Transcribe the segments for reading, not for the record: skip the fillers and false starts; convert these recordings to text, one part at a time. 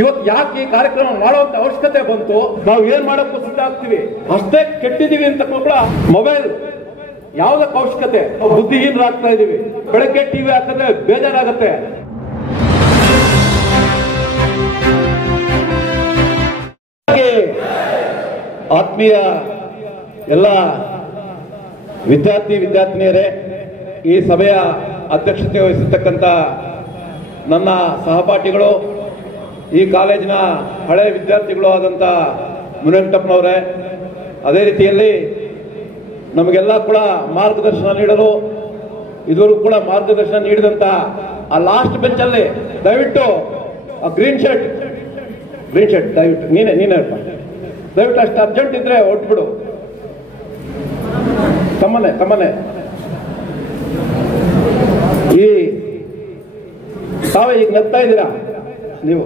ಇವತ್ತು ಯಾಕೆ ಈ ಕಾರ್ಯಕ್ರಮ ಮಾಡುವಂತ ಅವಶ್ಯಕತೆ ಬಂತು? ನಾವು ಏನ್ ಮಾಡಕ್ಕೂ ಸಿದ್ಧ ಆಗ್ತೀವಿ, ಅಷ್ಟೇ ಕೆಟ್ಟಿದೀವಿ ಅಂತ ಕೂಡ ಮೊಬೈಲ್ ಯಾವ್ದಕ್ಕೆ ಅವಶ್ಯಕತೆ? ಬುದ್ಧಿಹೀನರಾಗ್ತಾ ಇದೀವಿ. ಬೆಳಗ್ಗೆ ಟಿವಿ ಹಾಕಿದ್ರೆ ಬೇಜಾರಾಗತ್ತೆ. ಆತ್ಮೀಯ ಎಲ್ಲ ವಿದ್ಯಾರ್ಥಿನಿಯರೇ, ಈ ಸಭೆಯ ಅಧ್ಯಕ್ಷತೆ ವಹಿಸಿರ್ತಕ್ಕಂಥ ನನ್ನ ಸಹಪಾಠಿಗಳು, ಈ ಕಾಲೇಜಿನ ಹಳೆಯ ವಿದ್ಯಾರ್ಥಿಗಳು ಆದಂಥ ಮುನಿವೆಂಕಟಪ್ಪನವರೇ, ಅದೇ ರೀತಿಯಲ್ಲಿ ನಮಗೆಲ್ಲ ಕೂಡ ಮಾರ್ಗದರ್ಶನ ನೀಡಲು, ಇದುವರೆಗೂ ಕೂಡ ಮಾರ್ಗದರ್ಶನ ನೀಡಿದಂಥ ಆ ಲಾಸ್ಟ್ ಬೆಂಚಲ್ಲಿ ದಯವಿಟ್ಟು ಗ್ರೀನ್ ಶರ್ಟ್ ದಯವಿಟ್ಟು ನೀನೇ ದಯವಿಟ್ಟು ಅಷ್ಟು ಅರ್ಜೆಂಟ್ ಇದ್ರೆ ಹೊಟ್ಬಿಡು. ತಮ್ಮನೆ ಈ ತಾವೇ ಈಗ ನಗ್ತಾ ಇದ್ದೀರಾ ನೀವು.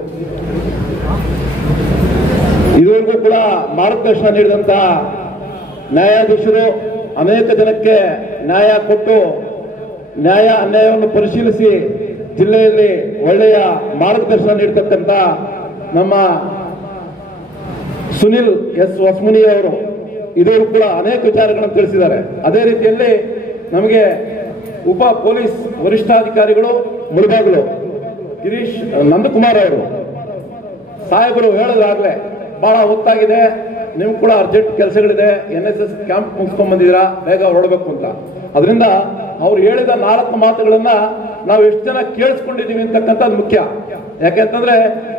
ಇದುವರೆಗೂ ಕೂಡ ಮಾರ್ಗದರ್ಶನ ನೀಡಿದಂತ ನ್ಯಾಯಾಧೀಶರು ಅನೇಕ ಜನಕ್ಕೆ ನ್ಯಾಯ ಕೊಟ್ಟು ನ್ಯಾಯ ಅನ್ಯಾಯವನ್ನು ಪರಿಶೀಲಿಸಿ ಜಿಲ್ಲೆಯಲ್ಲಿ ಒಳ್ಳೆಯ ಮಾರ್ಗದರ್ಶನ ನೀಡತಕ್ಕಂಥ ನಮ್ಮ ಸುನಿಲ್ ಎಸ್ ಹೊಸಮುನಿ ಅವರು ಇದುವರೆಗೂ ಕೂಡ ಅನೇಕ ವಿಚಾರಗಳನ್ನು ತಿಳಿಸಿದ್ದಾರೆ. ಅದೇ ರೀತಿಯಲ್ಲಿ ನಮಗೆ ಉಪ ಪೊಲೀಸ್ ವರಿಷ್ಠಾಧಿಕಾರಿಗಳು ಮುಳಬಾಗಿಲು ಗಿರೀಶ್ ನಂದಕುಮಾರ್ ಅವರು ಸಾಹೇಬರು ಹೇಳಿದ್ರಾಗ್ಲೇ ಬಹಳ ಹೊತ್ತಾಗಿದೆ, ನಿಮ್ಗೆ ಕೂಡ ಅರ್ಜೆಂಟ್ ಕೆಲಸಗಳಿದೆ, NSS ಕ್ಯಾಂಪ್ ಮುಗಿಸ್ಕೊಂಡ್ ಬಂದಿದ್ದೀರಾ, ಬೇಗ ಹೊರಡಬೇಕು ಅಂತ. ಅದರಿಂದ ಅವ್ರು ಹೇಳಿದ 4 ಮಾತುಗಳನ್ನ ನಾವು ಎಷ್ಟು ಜನ ಕೇಳಿಸ್ಕೊಂಡಿದೀವಿ ಅಂತಕ್ಕಂಥದ್ದು ಮುಖ್ಯ. ಯಾಕೆಂತಂದ್ರೆ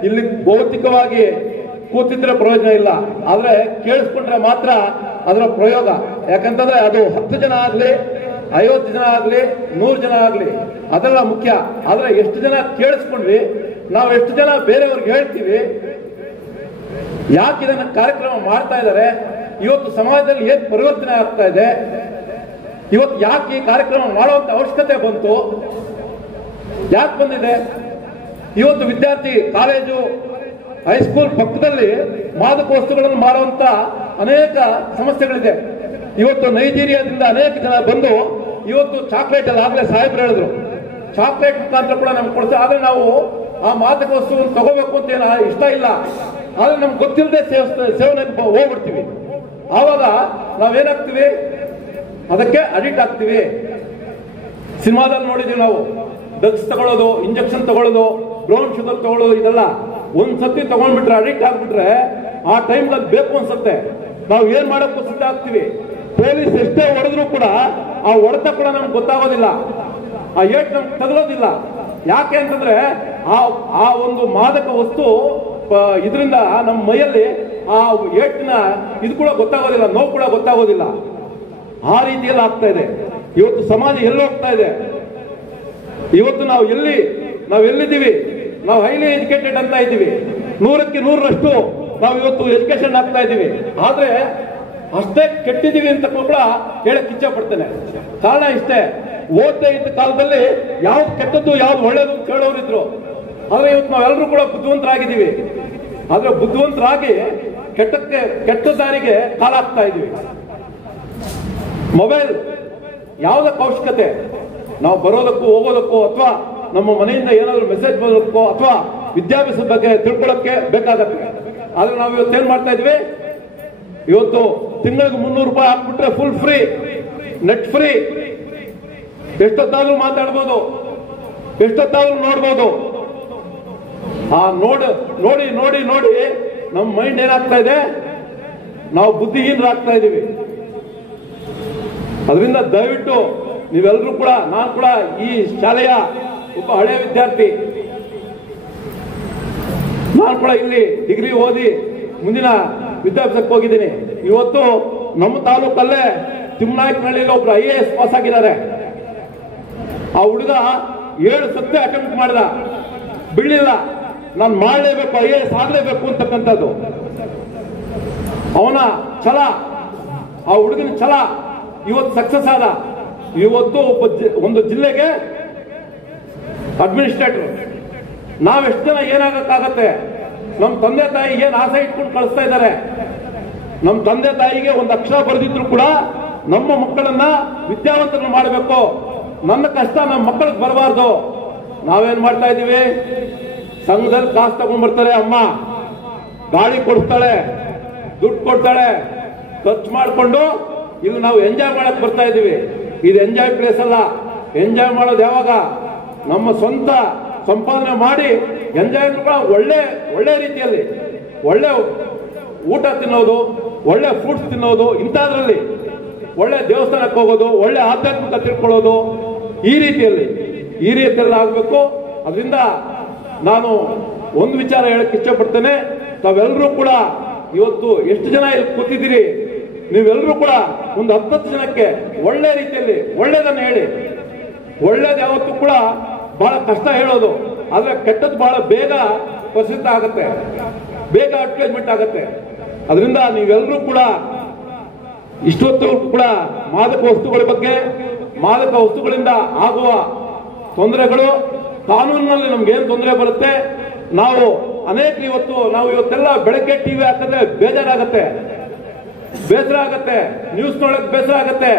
ಇಲ್ಲಿ ಭೌತಿಕವಾಗಿ ಕೂತಿದ್ರೆ ಪ್ರಯೋಜನ ಇಲ್ಲ, ಆದ್ರೆ ಕೇಳಿಸ್ಕೊಂಡ್ರೆ ಮಾತ್ರ ಅದರ ಪ್ರಯೋಗ. ಯಾಕಂತಂದ್ರೆ ಅದು 10 ಜನ ಆಗ್ಲಿ, 50 ಜನ ಆಗ್ಲಿ, 100 ಜನ ಆಗ್ಲಿ, ಅದೆಲ್ಲ ಮುಖ್ಯ. ಆದ್ರೆ ಎಷ್ಟು ಜನ ಕೇಳಿಸ್ಕೊಂಡ್ವಿ, ನಾವು ಎಷ್ಟು ಜನ ಬೇರೆಯವ್ರಿಗೆ ಹೇಳ್ತೀವಿ, ಯಾಕೆ ಇದನ್ನ ಕಾರ್ಯಕ್ರಮ ಮಾಡ್ತಾ ಇದ್ದಾರೆ, ಇವತ್ತು ಸಮಾಜದಲ್ಲಿ ಏನ್ ಪರಿವರ್ತನೆ ಆಗ್ತಾ ಇದೆ, ಇವತ್ತು ಯಾಕೆ ಈ ಕಾರ್ಯಕ್ರಮ ಮಾಡುವಂತ ಅವಶ್ಯಕತೆ ಬಂತು, ಯಾಕೆ ಬಂದಿದೆ? ಇವತ್ತು ವಿದ್ಯಾರ್ಥಿ ಕಾಲೇಜು ಹೈಸ್ಕೂಲ್ ಪಕ್ಕದಲ್ಲಿ ಮಾದಕ ವಸ್ತುಗಳನ್ನು ಮಾರುವಂತ ಅನೇಕ ಸಮಸ್ಯೆಗಳಿದೆ. ಇವತ್ತು ನೈಜೀರಿಯಾದಿಂದ ಅನೇಕ ಜನ ಬಂದು ಇವತ್ತು ಚಾಕ್ಲೇಟ್ ಅಲ್ಲಿ ಆಗ್ಲೇ ಸಾಹೇಬ್ರು ಹೇಳಿದ್ರು, ಚಾಕ್ಲೇಟ್ ಮುಖಾಂತರ ಕೂಡ ನಮ್ಗೆ ಕೊಡ್ತಾರೆ. ಆದ್ರೆ ನಾವು ಆ ಮಾದಕ ವಸ್ತುವನ್ನು ತಗೋಬೇಕು ಅಂತ ಏನು ಇಷ್ಟ ಇಲ್ಲ, ಆದ್ರೆ ನಮ್ಗೆ ಗೊತ್ತಿಲ್ಲದೆ ಸೇವನೆ ಹೋಗ್ಬಿಡ್ತೀವಿ. ಆವಾಗ ನಾವೇನಾಗ್ತೀವಿ, ಅದಕ್ಕೆ ಅಡಿಕ್ಟ್ ಆಗ್ತೀವಿ. ಸಿನಿಮಾದಲ್ಲಿ ನೋಡಿದೀವಿ ನಾವು, ಡ್ರಗ್ಸ್ ತಗೊಳ್ಳೋದು, ಇಂಜೆಕ್ಷನ್ ತಗೊಳ್ಳೋದು, ಬ್ರೌನ್ ಶುಗರ್ ತಗೊಳ್ಳೋದು, ಇದೆಲ್ಲ ಒಂದ್ಸತಿ ತಗೊಂಡ್ಬಿಟ್ರೆ ಅಡಿಕ್ಟ್ ಆಗ್ಬಿಟ್ರೆ ಆ ಟೈಮ್ ಅಲ್ಲಿ ಬೇಕು ಅನ್ಸುತ್ತೆ. ನಾವು ಏನ್ ಮಾಡಕ್ಕೂ ಸಿದ್ಧ ಆಗ್ತೀವಿ. ಪೊಲೀಸ್ ಎಷ್ಟೇ ಹೊಡೆದ್ರು ಕೂಡ ಆ ಹೊಡೆತ ಕೂಡ ನಮ್ಗೆ ಗೊತ್ತಾಗೋದಿಲ್ಲ, ಆ ಏಟ್ ನಮ್ಗೆ ತಗಲೋದಿಲ್ಲ. ಯಾಕೆ ಅಂತಂದ್ರೆ ಆ ಒಂದು ಮಾದಕ ವಸ್ತು ಇದರಿಂದ ನಮ್ಮ ಮೈಯಲ್ಲಿ ಆ ಏಟಿನ ಇದು ಕೂಡ ಗೊತ್ತಾಗೋದಿಲ್ಲ, ನೋವು ಕೂಡ ಗೊತ್ತಾಗೋದಿಲ್ಲ. ಆ ರೀತಿಯಲ್ಲಿ ಆಗ್ತಾ ಇದೆ. ಇವತ್ತು ಸಮಾಜ ಎಲ್ಲಿ ಹೋಗ್ತಾ ಇದೆ, ಇವತ್ತು ನಾವು ಎಲ್ಲಿದ್ದೀವಿ? ನಾವು ಹೈಲಿ ಎಜುಕೇಟೆಡ್ ಅಂತ ಇದ್ದೀವಿ, 100ಕ್ಕೆ 100ರಷ್ಟು ನಾವು ಇವತ್ತು ಎಜುಕೇಶನ್ ಆಗ್ತಾ ಇದ್ದೀವಿ. ಆದ್ರೆ ಅಷ್ಟೇ ಕೆಟ್ಟಿದ್ದೀವಿ ಅಂತ ಕೂಡ ಹೇಳಕ್ ಇಚ್ಛೆ ಪಡ್ತೇನೆ. ಕಾರಣ ಇಷ್ಟೇ, ಓದ್ತಾ ಇದ್ದ ಕಾಲದಲ್ಲಿ ಯಾವ್ದು ಕೆಟ್ಟದ್ದು ಯಾವ್ದು ಒಳ್ಳೇದು ಅಂತ ಹೇಳೋರಿದ್ರು. ಆದ್ರೆ ಇವತ್ತು ನಾವೆಲ್ಲರೂ ಕೂಡ ಬುದ್ಧಿವಂತರಾಗಿದ್ದೀವಿ. ಆದ್ರೆ ಬುದ್ಧಿವಂತರಾಗಿ ಕೆಟ್ಟ ದಾರಿಗೆ ಕಾಲಾಗ್ತಾ ಇದೀವಿ. ಮೊಬೈಲ್ ಯಾವ್ದಕ್ಕೆ ಅವಶ್ಯಕತೆ? ನಾವು ಬರೋದಕ್ಕೂ ಹೋಗೋದಕ್ಕೂ, ಅಥವಾ ನಮ್ಮ ಮನೆಯಿಂದ ಏನಾದ್ರು ಮೆಸೇಜ್ ಬರೋದಕ್ಕೋ, ಅಥವಾ ವಿದ್ಯಾಭ್ಯಾಸದ ಬಗ್ಗೆ ತಿಳ್ಕೊಳ್ಳೋಕೆ ಬೇಕಾಗತ್ತೆ. ಆದ್ರೆ ನಾವು ಇವತ್ತು ಏನ್ ಮಾಡ್ತಾ ಇದ್ವಿ, ಇವತ್ತು ತಿಂಗಳಿಗೆ 300 ರೂಪಾಯಿ ಹಾಕ್ಬಿಟ್ರೆ ಫುಲ್ ಫ್ರೀ, ನೆಟ್ ಫ್ರೀ, ಎಷ್ಟೊತ್ತಾದ್ರೂ ಮಾತಾಡ್ಬೋದು, ಎಷ್ಟೊತ್ತಾದ್ರೂ ನೋಡ್ಬೋದು. ಆ ನೋಡಿ ನೋಡಿ ನೋಡಿ ನಮ್ಮ ಮೈಂಡ್ ಏನಾಗ್ತಾ ಇದೆ, ನಾವು ಬುದ್ಧಿಹೀನರಾಗ್ತಾ ಇದೀವಿ. ಅದರಿಂದ ದಯವಿಟ್ಟು ನೀವೆಲ್ಲರೂ ಕೂಡ, ನಾನು ಕೂಡ ಈ ಶಾಲೆಯ ಒಬ್ಬ ಹಳೆಯ ವಿದ್ಯಾರ್ಥಿ, ನಾನು ಕೂಡ ಇಲ್ಲಿ ಡಿಗ್ರಿ ಓದಿ ಮುಂದಿನ ವಿದ್ಯಾಭ್ಯಾಸಕ್ಕೆ ಹೋಗಿದ್ದೀನಿ. ಇವತ್ತು ನಮ್ಮ ತಾಲೂಕಲ್ಲೇ ತಿಮ್ಮನಾಯಕನಹಳ್ಳಿಯಲ್ಲಿ ಒಬ್ರು IAS ಪಾಸ್ ಆಗಿದ್ದಾರೆ. ಆ ಹುಡುಗ 7 ಸತಿ ಅಟೆಂಪ್ಟ್ ಮಾಡಿದ, ಬೀಳಿಲ್ಲ. ನಾನು ಮಾಡಲೇಬೇಕು, IAS ಆಗಲೇಬೇಕು ಅಂತಕ್ಕಂಥದ್ದು ಅವನ ಛಲ, ಆ ಹುಡುಗನ ಛಲ ಇವತ್ತು ಸಕ್ಸಸ್ ಆದ. ಇವತ್ತು ಒಂದು ಜಿಲ್ಲೆಗೆ ಅಡ್ಮಿನಿಸ್ಟ್ರೇಟರ್. ನಾವೆಷ್ಟು ಜನ ಏನಾಗಕ್ಕಾಗತ್ತೆ? ನಮ್ಮ ತಂದೆ ತಾಯಿ ಏನ್ ಆಸೆ ಇಟ್ಕೊಂಡು ಕಳಿಸ್ತಾ ಇದ್ದಾರೆ. ನಮ್ಮ ತಂದೆ ತಾಯಿಗೆ ಒಂದು ಅಕ್ಷರ ಬರೆದಿದ್ರು ಕೂಡ ನಮ್ಮ ಮಕ್ಕಳನ್ನ ವಿದ್ಯಾವಂತರನ್ನು ಮಾಡಬೇಕು, ನನ್ನ ಕಷ್ಟ ನಮ್ಮ ಮಕ್ಕಳಿಗೆ ಬರಬಾರ್ದು. ನಾವೇನ್ ಮಾಡ್ತಾ ಇದೀವಿ? ಸಂಘದಲ್ಲಿ ಕಾಸು ತಗೊಂಡ್ಬರ್ತಾರೆ, ಅಮ್ಮ ಗಾಳಿ ಕೊಡ್ತಾಳೆ, ದುಡ್ಡು ಕೊಡ್ತಾಳೆ, ಖರ್ಚು ಮಾಡಿಕೊಂಡು ಇಲ್ಲಿ ನಾವು ಎಂಜಾಯ್ ಮಾಡಕ್ ಬರ್ತಾ ಇದೀವಿ. ಇದು ಎಂಜಾಯ್ ಪ್ಲೇಸ್ ಅಲ್ಲ. ಎಂಜಾಯ್ ಮಾಡೋದು ಯಾವಾಗ ನಮ್ಮ ಸ್ವಂತ ಸಂಪಾದನೆ ಮಾಡಿ ಎಂಜಾಯ್ ಕೂಡ ಒಳ್ಳೆ ಒಳ್ಳೆ ರೀತಿಯಲ್ಲಿ ಒಳ್ಳೆ ಊಟ ತಿನ್ನೋದು, ಒಳ್ಳೆ ಫ್ರೂಟ್ಸ್ ತಿನ್ನೋದು, ಇಂಥದ್ರಲ್ಲಿ ಒಳ್ಳೆ ದೇವಸ್ಥಾನಕ್ಕೆ ಹೋಗೋದು, ಒಳ್ಳೆ ಆಧ್ಯಾತ್ಮಿಕ ತಿಳ್ಕೊಳ್ಳೋದು, ಈ ರೀತಿಯಲ್ಲಿ ಆಗ್ಬೇಕು. ಅದರಿಂದ ನಾನು ಒಂದು ವಿಚಾರ ಹೇಳಕ್ ಇಷ್ಟಪಡ್ತೇನೆ. ತಾವೆಲ್ಲರೂ ಕೂಡ ಇವತ್ತು ಎಷ್ಟು ಜನ ಇಲ್ಲಿ ಕೂತಿದ್ದೀರಿ, ನೀವೆಲ್ಲರೂ ಕೂಡ ಒಂದು 10 ಜನಕ್ಕೆ ಒಳ್ಳೆ ರೀತಿಯಲ್ಲಿ ಒಳ್ಳೇದನ್ನ ಹೇಳಿ. ಒಳ್ಳೇದು ಯಾವತ್ತೂ ಕೂಡ ಬಹಳ ಕಷ್ಟ ಹೇಳೋದು, ಆದ್ರೆ ಕೆಟ್ಟದ್ದು ಬಹಳ ಬೇಗ ಪ್ರಸಿದ್ಧ ಆಗುತ್ತೆ, ಬೇಗ ಅಡ್ವರ್ಟೈಸ್ಮೆಂಟ್ ಆಗುತ್ತೆ. ಅದರಿಂದ ನೀವೆಲ್ಲರೂ ಕೂಡ ಇಷ್ಟೊತ್ತು ಕೂಡ ಮಾದಕ ವಸ್ತುಗಳ ಬಗ್ಗೆ, ಮಾದಕ ವಸ್ತುಗಳಿಂದ ಆಗುವ ತೊಂದರೆಗಳು, ಕಾನೂನಿನಲ್ಲಿ ನಮ್ಗೇನು ತೊಂದರೆ ಬರುತ್ತೆ, ನಾವು ಅನೇಕ ನಾವು ಇವತ್ತೆಲ್ಲ ಬೆಳಗ್ಗೆ ಟಿವಿ ಹಾಕಿದ್ರೆ ಬೇಸರ ಆಗತ್ತೆ, ನ್ಯೂಸ್ ನೋಡಕ್ ಬೇಸರ ಆಗತ್ತೆ.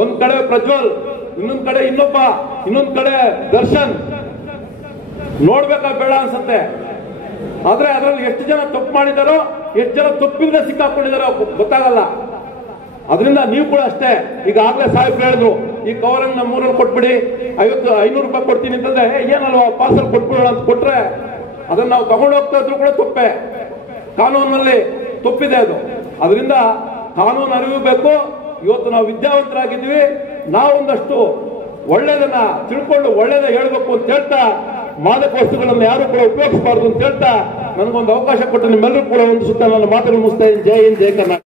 ಒಂದ್ ಕಡೆ ಪ್ರಜ್ವಲ್, ಇನ್ನೊಂದ್ ಕಡೆ ಇನ್ನೊಂದ್ ಕಡೆ ದರ್ಶನ್, ನೋಡ್ಬೇಕಾ ಬೇಡ ಅನ್ಸತ್ತೆ. ಆದ್ರೆ ಅದರಲ್ಲಿ ಎಷ್ಟು ಜನ ತಪ್ಪು ಮಾಡಿದಾರೋ, ಎಷ್ಟು ಜನ ತಪ್ಪಿಲ್ಲದೆ ಸಿಕ್ಕಾಕೊಂಡಿದಾರೋ ಗೊತ್ತಾಗಲ್ಲ. ಅದರಿಂದ ನೀವು ಕೂಡ ಅಷ್ಟೇ. ಈಗಾಗಲೇ ಸಾಹೇಬ್ರು ಹೇಳಿದ್ರು, ಈ ಕವರಂಗ್ ನಮ್ಮೂರಲ್ಲಿ ಕೊಟ್ಬಿಡಿ, 500 ರೂಪಾಯಿ ಕೊಡ್ತೀನಿ ಅಂತಂದ್ರೆ ಏನಲ್ವಾ ಪಾರ್ಸಲ್ ಕೊಟ್ಬಿಡೋಣ ಅಂತ ಕೊಟ್ರೆ ಅದನ್ನ ನಾವು ತಗೊಂಡು ಹೋಗ್ತಾ ಇದ್ರು ಕೂಡ ತಪ್ಪೆ, ಕಾನೂನಲ್ಲಿ ತಪ್ಪಿದೆ ಅದು. ಅದರಿಂದ ಕಾನೂನು ಅರಿವು ಬೇಕು. ಇವತ್ತು ನಾವು ವಿದ್ಯಾವಂತರಾಗಿದ್ವಿ, ನಾವೊಂದಷ್ಟು ಒಳ್ಳೇದನ್ನ ತಿಳ್ಕೊಂಡು ಒಳ್ಳೇದ ಹೇಳ್ಬೇಕು ಅಂತ ಹೇಳ್ತಾ, ಮಾದಕ ವಸ್ತುಗಳನ್ನು ಯಾರು ಕೂಡ ಉಪಯೋಗಿಸಬಾರ್ದು ಅಂತ ಹೇಳ್ತಾ, ನನಗೊಂದು ಅವಕಾಶ ಕೊಟ್ಟು ನಿಮ್ಮೆಲ್ಲರೂ ಕೂಡ ಒಂದು ಸುತ್ತ ನನ್ನ ಮಾತುಗಳು ಮುಗಿಸ್ತಾ ಇದ್ದೀನಿ. ಜೈ ಹಿಂದ್, ಜೈ ಕರ್ನಾಟಕ.